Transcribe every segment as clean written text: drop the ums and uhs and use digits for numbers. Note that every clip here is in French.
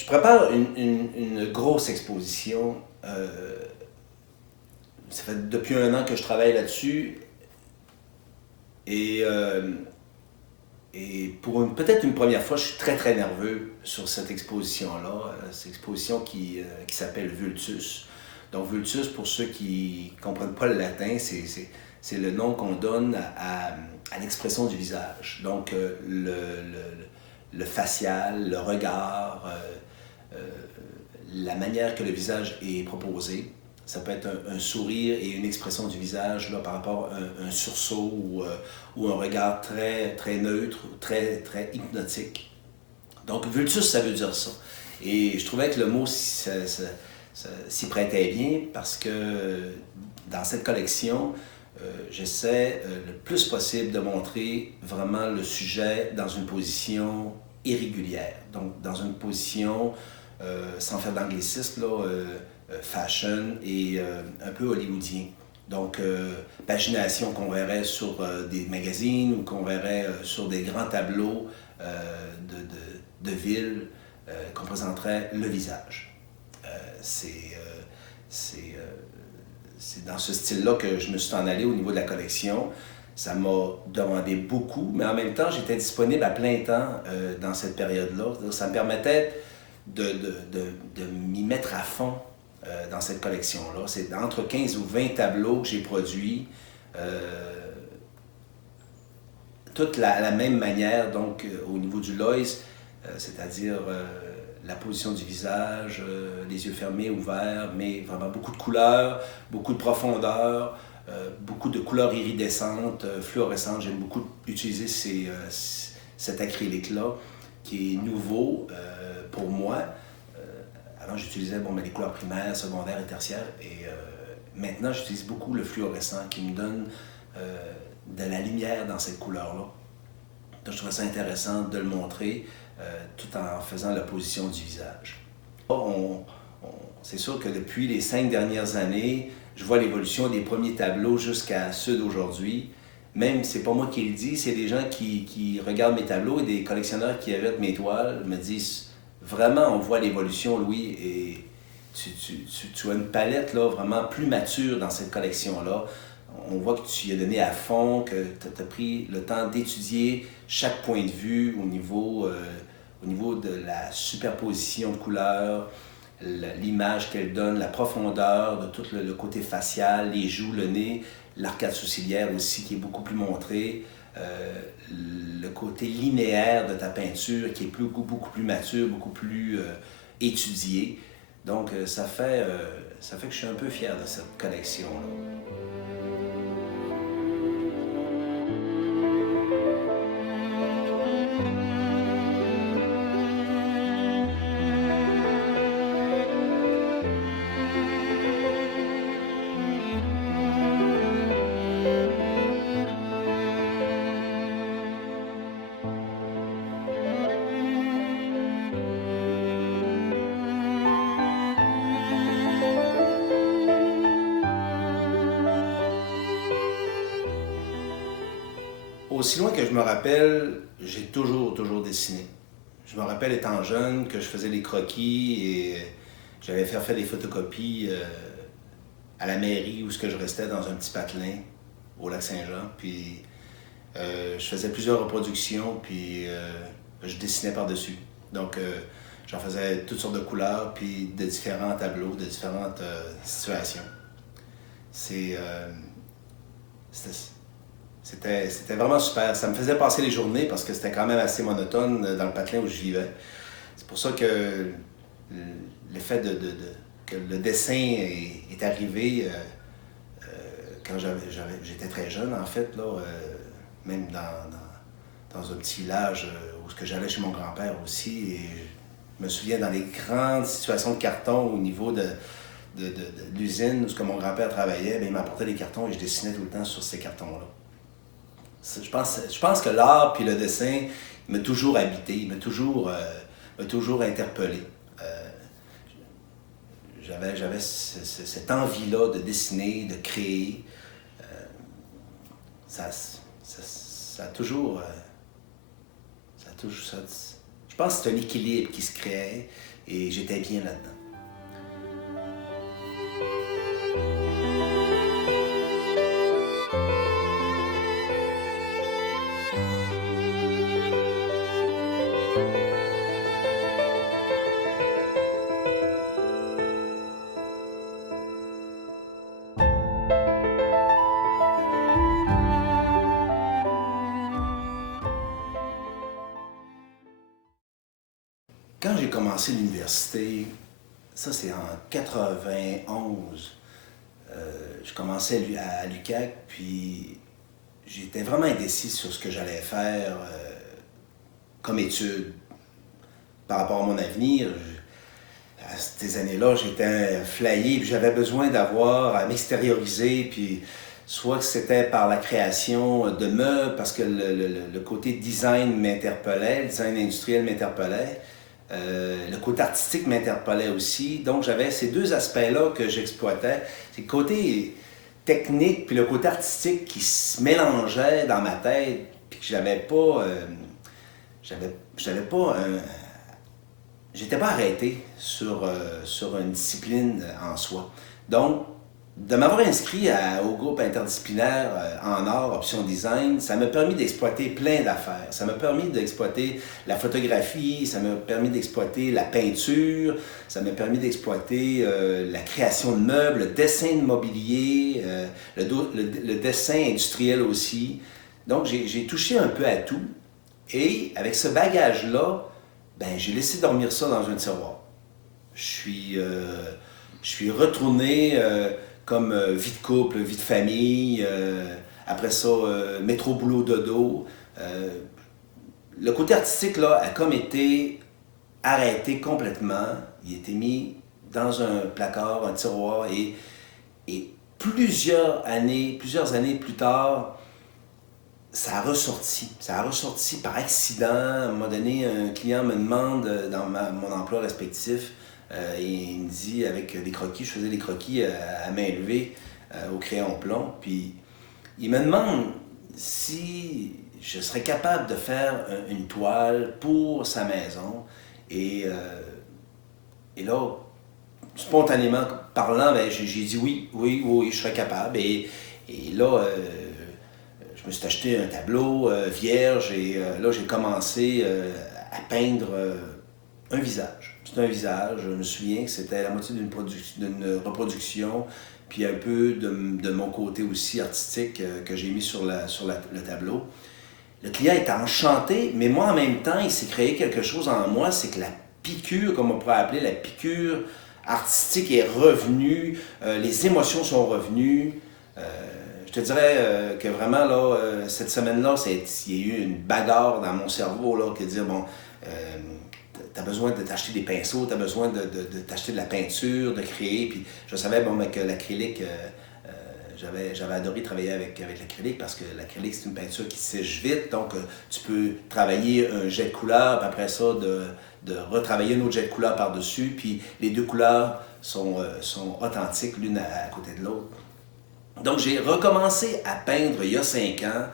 Je prépare une grosse exposition. Ça fait depuis un an que je travaille là-dessus. Et, euh, et pour peut-être une première fois, je suis très très nerveux sur cette exposition-là. Cette exposition qui s'appelle Vultus. Donc Vultus, pour ceux qui ne comprennent pas le latin, c'est le nom qu'on donne à l'expression du visage. Donc le facial, le regard, euh, la manière que le visage est proposé. Ça peut être un sourire et une expression du visage là, par rapport à un sursaut ou un regard très, très neutre, très, très hypnotique. Donc, vultus, ça veut dire ça. Et je trouvais que le mot s'y prêtait bien parce que dans cette collection, j'essaie le plus possible de montrer vraiment le sujet dans une position irrégulière. Donc, dans une position, sans faire d'anglicisme, là, fashion et un peu hollywoodien. Donc, pagination qu'on verrait sur des magazines ou qu'on verrait sur des grands tableaux de villes qu'on présenterait le visage. Euh, c'est euh, c'est euh, c'est dans ce style-là que je me suis en allé au niveau de la collection. Ça m'a demandé beaucoup, mais en même temps, j'étais disponible à plein temps dans cette période-là. Ça me permettait de m'y mettre à fond dans cette collection-là. C'est entre 15 ou 20 tableaux que j'ai produits, toute la même manière, donc au niveau du Lois, c'est-à-dire la position du visage, les yeux fermés, ouverts, mais vraiment beaucoup de couleurs, beaucoup de profondeur, beaucoup de couleurs iridescentes, fluorescentes. J'aime beaucoup utiliser cet acrylique-là, qui est nouveau pour moi. Avant, j'utilisais les couleurs primaires, secondaires et tertiaires. Et maintenant, j'utilise beaucoup le fluorescent qui me donne de la lumière dans cette couleur-là. Donc, je trouvais ça intéressant de le montrer tout en faisant la position du visage. C'est sûr que depuis les 5 dernières années, je vois l'évolution des premiers tableaux jusqu'à ceux d'aujourd'hui. Même, c'est pas moi qui le dis, c'est des gens qui regardent mes tableaux et des collectionneurs qui achètent mes toiles me disent vraiment, on voit l'évolution, Louis, et tu as une palette là, vraiment plus mature dans cette collection-là. On voit que tu y as donné à fond, que tu as pris le temps d'étudier chaque point de vue au niveau de la superposition de couleurs, l'image qu'elle donne, la profondeur de tout le côté facial, les joues, le nez, l'arcade sourcilière aussi qui est beaucoup plus montré, le côté linéaire de ta peinture qui est beaucoup plus mature, beaucoup plus étudié. Donc ça fait que je suis un peu fier de cette collection-là. Aussi loin que je me rappelle, j'ai toujours dessiné. Je me rappelle étant jeune que je faisais des croquis et j'avais fait des photocopies à la mairie où ce que je restais dans un petit patelin au lac Saint-Jean. Puis je faisais plusieurs reproductions, puis je dessinais par-dessus. Donc j'en faisais toutes sortes de couleurs, puis de différents tableaux, de différentes situations. C'est, euh, c'était, c'était vraiment super. Ça me faisait passer les journées parce que c'était quand même assez monotone dans le patelin où je vivais. C'est pour ça que le fait que le dessin est arrivé quand j'étais très jeune, en fait, là, même dans un petit village où j'allais chez mon grand-père aussi. Et je me souviens dans les grandes situations de carton au niveau de l'usine où ce que mon grand-père travaillait, bien, il m'apportait des cartons et je dessinais tout le temps sur ces cartons-là. Je pense que l'art puis le dessin m'a toujours habité, m'a toujours interpellé. Euh, j'avais cette envie-là de dessiner, de créer. Euh, ça a toujours, je pense que c'est un équilibre qui se crée et j'étais bien là-dedans. Quand j'ai commencé l'université, ça c'est en 91, je commençais à l'UQAC, puis j'étais vraiment indécis sur ce que j'allais faire comme étude par rapport à mon avenir. À ces années-là, j'étais flyé, puis j'avais besoin d'avoir à m'extérioriser, puis soit que c'était par la création de meubles, parce que le côté design m'interpellait, le design industriel m'interpellait, le côté artistique m'interpellait aussi. Donc j'avais ces deux aspects-là que j'exploitais. C'est le côté technique puis le côté artistique qui se mélangeait dans ma tête, puis que j'avais pas j'étais pas arrêté sur une discipline en soi. Donc, de m'avoir inscrit au groupe interdisciplinaire en art, option design, ça m'a permis d'exploiter plein d'affaires. Ça m'a permis d'exploiter la photographie, ça m'a permis d'exploiter la peinture, ça m'a permis d'exploiter la création de meubles, le dessin de mobilier, le dessin industriel aussi. Donc, j'ai touché un peu à tout. Et avec ce bagage-là, ben, j'ai laissé dormir ça dans un tiroir. Je suis retourné comme vie de couple, vie de famille, après ça, métro, boulot, dodo. Le côté artistique, là, a comme été arrêté complètement. Il a été mis dans un placard, un tiroir, et plusieurs années plus tard, ça a ressorti. Ça a ressorti par accident. À un moment donné, un client me demande dans mon emploi respectif, et il me dit avec des croquis, je faisais des croquis à main levée au crayon plomb, puis il me demande si je serais capable de faire une toile pour sa maison. Et, et là, spontanément parlant, ben, j'ai dit oui, je serais capable. Et là, je me suis acheté un tableau vierge et là, j'ai commencé à peindre un visage. C'est un visage, je me souviens que c'était la moitié d'une reproduction, puis un peu de mon côté aussi artistique que j'ai mis sur le tableau. Le client était enchanté, mais moi, en même temps, il s'est créé quelque chose en moi, c'est que la piqûre, comme on pourrait appeler, la piqûre artistique est revenue, les émotions sont revenues. Je te dirais que vraiment, là, cette semaine-là, il y a eu une bagarre dans mon cerveau, là, qui dire, bon, tu as besoin de t'acheter des pinceaux, tu as besoin de t'acheter de la peinture, de créer. Puis je savais bon, que l'acrylique, j'avais adoré travailler avec l'acrylique parce que l'acrylique, c'est une peinture qui sèche vite. Donc, tu peux travailler un jet de couleur, puis après ça, de retravailler un autre jet de couleur par-dessus. Puis les deux couleurs sont authentiques l'une à côté de l'autre. Donc, j'ai recommencé à peindre il y a 5 ans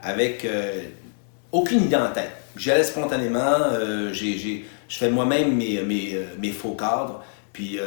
avec aucune idée en tête. J'y allais spontanément, je fais moi-même mes faux cadres, puis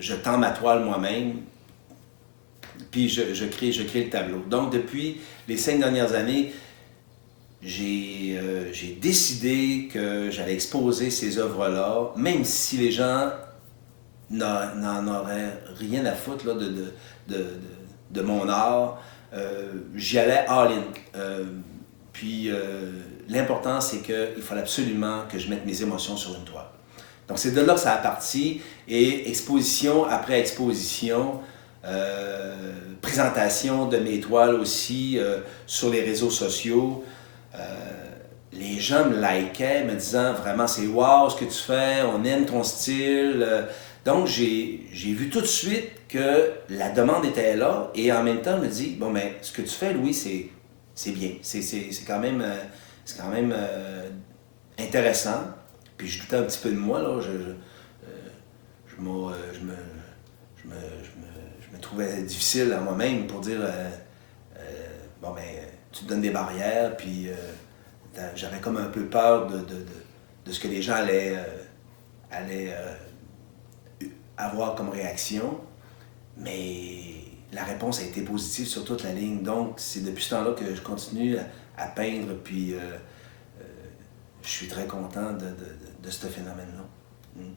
je tends ma toile moi-même, puis je crée le tableau. Donc, depuis les 5 dernières années, j'ai décidé que j'allais exposer ces œuvres-là, même si les gens n'en auraient rien à foutre là, de mon art. J'y allais all-in. Puis l'important, c'est qu'il fallait absolument que je mette mes émotions sur une toile. Donc c'est de là que ça a parti. Et exposition après exposition, présentation de mes toiles aussi sur les réseaux sociaux. Les gens me likaient, me disant vraiment c'est wow ce que tu fais, on aime ton style. Donc j'ai vu tout de suite que la demande était là et en même temps me dit bon ben ce que tu fais Louis c'est bien, c'est quand même intéressant. Puis je doutais un petit peu de moi là, je me trouvais difficile à moi-même pour dire bon ben tu te donnes des barrières puis j'avais comme un peu peur de ce que les gens allaient allait avoir comme réaction. Mais la réponse a été positive sur toute la ligne. Donc, c'est depuis ce temps-là que je continue à peindre, puis je suis très content de ce phénomène-là. Mm.